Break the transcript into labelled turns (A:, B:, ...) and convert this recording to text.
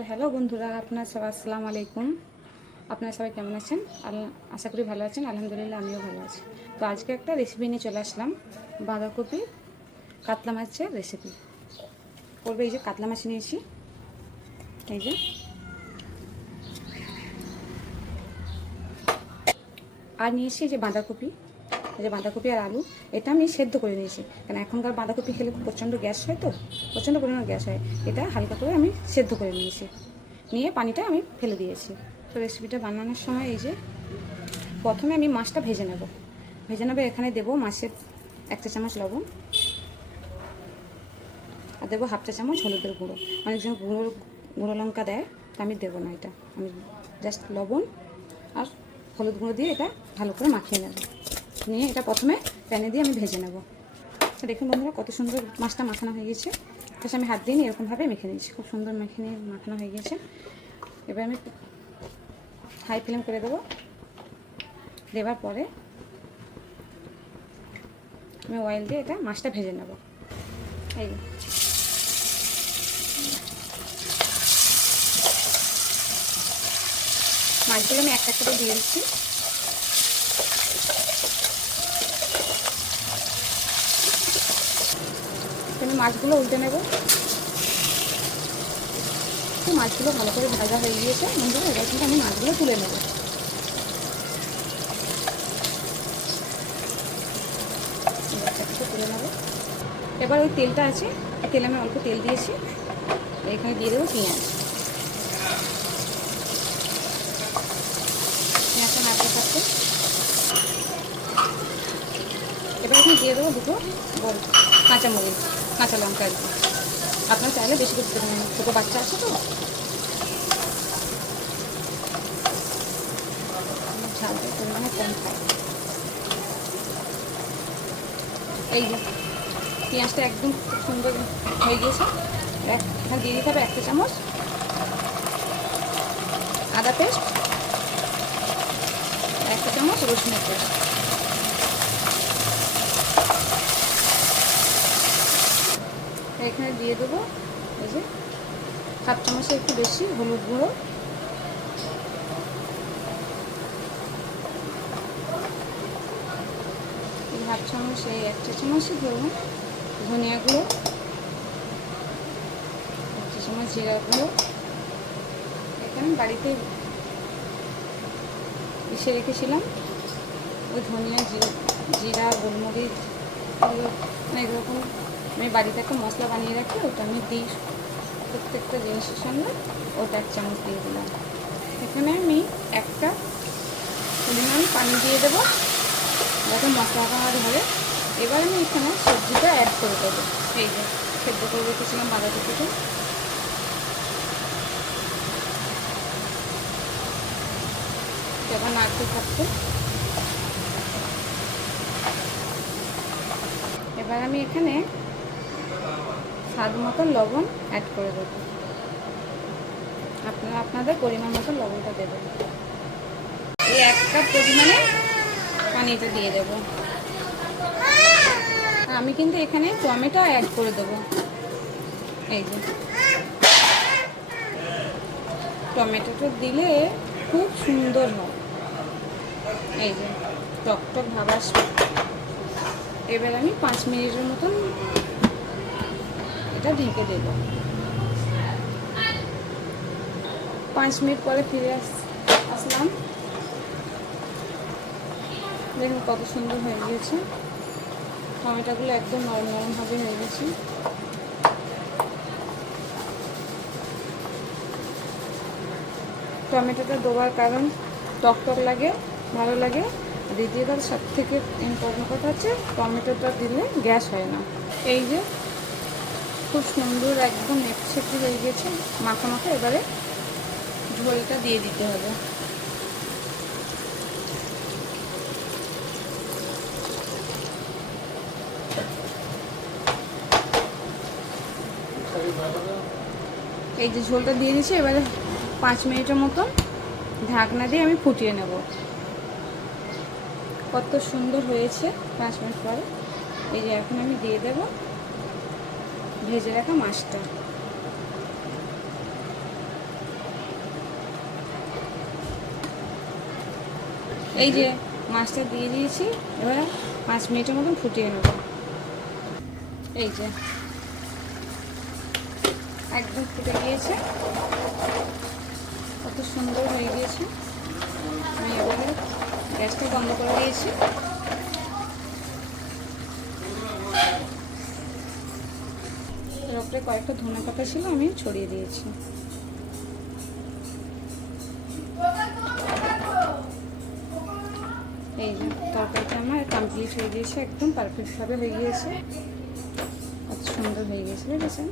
A: তো হ্যালো বন্ধুরা, আপনার সবাই আসসালামু আলাইকুম। আপনারা সবাই কেমন আছেন? আশা করি ভালো আছেন, আলহামদুলিল্লাহ আমিও ভালো আছি। তো আজকে একটা রেসিপি নিয়ে চলে আসলাম, বাঁধাকপি কাতলা মাছের রেসিপি করবে এই যে কাতলা মাছ নিয়েছি, এই যে। আর নিয়েছি যে বাঁধাকপি। এই যে বাঁধাকপি আর আলু, এটা আমি সেদ্ধ করে নিয়েছি। কারণ এখনকার বাঁধাকপি খেলে খুব প্রচণ্ড গ্যাস হয় তো? প্রচণ্ড পরিমাণ গ্যাস হয়। এটা হালকা করে আমি সেদ্ধ করে নিয়েছি। নিয়ে পানিটা আমি ফেলে দিয়েছি। তো রেসিপিটা বানানোর সময় এই যে প্রথমে আমি মাছটা ভেজে নেব। ভেজে নেবে, এখানে দেবো মাছের এক চা চামচ লবণ আর দেবো হাফ চা চামচ হলুদের গুঁড়ো। অনেকজন গুঁড়ো গুঁড়ো লঙ্কা দেয়, তা আমি দেবো না এটা। আমি জাস্ট লবণ আর হলুদ গুঁড়ো দিয়ে এটা ভালো করে মাখিয়ে নেব। নিয়ে এটা প্রথমে প্যানে দিয়ে আমি ভেজে নেব। দেখুন বন্ধুরা, কত সুন্দর মাছটা মাখানো হয়ে গেছে। তার আমি হাত দিয়ে নিয়ে এরকমভাবে মেখে নিয়েছি খুব সুন্দর মেখে নিয়ে মাখানো হয়ে গেছে। এবার আমি হাই ফ্লেম করে দেবো। দেওয়ার পরে আমি অয়েল দিয়ে এটা মাছটা ভেজে নেব। এই মাছগুলো আমি একটা করে দিয়ে দিচ্ছি। মাছগুলো উল্টে নেব। মাছগুলো ভালো করে ভাজা হয়ে গিয়েছে। বন্ধুরা, এবার কিন্তু আমি মাছগুলো তুলে নেব। তুলে নেব। এবার ওই তেলটা আছে তেলে আমি অল্প তেল দিয়েছি। এখানে দিয়ে দেবো পেঁয়াজ। পেঁয়াজটা নাড়তে থাকতে। এবার এখানে দিয়ে দেবো দুটো কাঁচামরিচ। কাঁচা লঙ্কা আর কি। আপনার চাইলে বেশি করে ছোটো বাচ্চা আছে তো। পরিমাণে কম এই যে, পেঁয়াজটা একদম সুন্দর হয়ে গিয়েছে। এখানে দিয়ে দিতে হবে একটা চামচ আদা পেস্ট একটা চামচ রসুনের পেস্ট। এখানে দিয়ে দেবো। এই যে হাফ চামচের একটু বেশি হলুদ গুঁড়ো। হাফ চামচ, এই এক চা চামচই ধরুন ধনিয়া গুঁড়ো, এক চা চামচ জিরা গুঁড়ো। এখানে বাড়িতে মিশে রেখেছিলাম। ওই ধনিয়া, জিরা গোলমরিচ অনেক রকম আমি বাড়িতে একটা মশলা বানিয়ে রাখি, ওটা আমি দিই প্রত্যেকটা জিনিসের সঙ্গে, ওটা এক চামচ দিয়ে দিলাম। এখানে আমি একটা পরিমাণ পানি দিয়ে দেবো, যাতে মশলাটা আমার ধরে এবার আমি এখানে সবজিটা অ্যাড করে দেবো। এই যে, সেদ্ধ করে রেখেছিলাম বাঁধাকপিটা। এবার নাড়তে থাকতে এবার আমি এখানে স্বাদ মতো লবণ অ্যাড করে দেবো। আপনারা আপনাদের পরিমাণ মতো লবণটা দেবেন। এই এক কাপ পরিমাণে পানিটা দিয়ে দেবো। আমি কিন্তু এখানে টমেটো অ্যাড করে দেবো। এই যে। টমেটোটা দিলে খুব সুন্দর হয়। এই যে টক টক ভাব আসবে। এবার আমি পাঁচ মিনিটের মতন এটা ঢেকে দেব। পাঁচ মিনিট পরে ফিরে আস, আসলাম। দেখুন কত সুন্দর হয়ে গিয়েছে। টমেটোগুলো একদম নরম নরমভাবে হয়ে গেছে। টমেটোটা দেওয়ার কারণ টক টক লাগে, ভালো লাগে। দ্বিতীয় কথা সব থেকে ইম্পর্টেন্ট কথা হচ্ছে, টমেটোটা দিলে গ্যাস হয় না। এই যে খুব সুন্দর একদম একছেটে হয়ে গেছে। মাখা মাখা এবারে ঝোলটা দিয়ে দিতে হবে। এই যে ঝোলটা দিয়ে দিয়েছি, এবারে পাঁচ মিনিটের মতন ঢাকনা দিয়ে আমি ফুটিয়ে নেব। কত সুন্দর হয়েছে, পাঁচ মিনিট পরে। এই যে এখন আমি দিয়ে দেব। ভেজে রাখা মাছটা। এই যে মাছটা দিয়ে দিয়েছি, এবার পাঁচ মিনিটের মতন ফুটিয়ে নেব। এই যে। একদম ফুটে গিয়েছে। কত সুন্দর হয়ে গিয়েছে। আমি এবারে গ্যাসটা বন্ধ করে দিয়েছি। উপরে কয়েকটা ধনে পাতা ছিল, আমি ছড়িয়ে দিয়েছি। এই যে, তরকারিটা আমার কমপ্লিট হয়ে গিয়েছে, একদম পারফেক্টভাবে হয়ে গিয়েছে। কত সুন্দর হয়ে গিয়েছে বুঝেছেন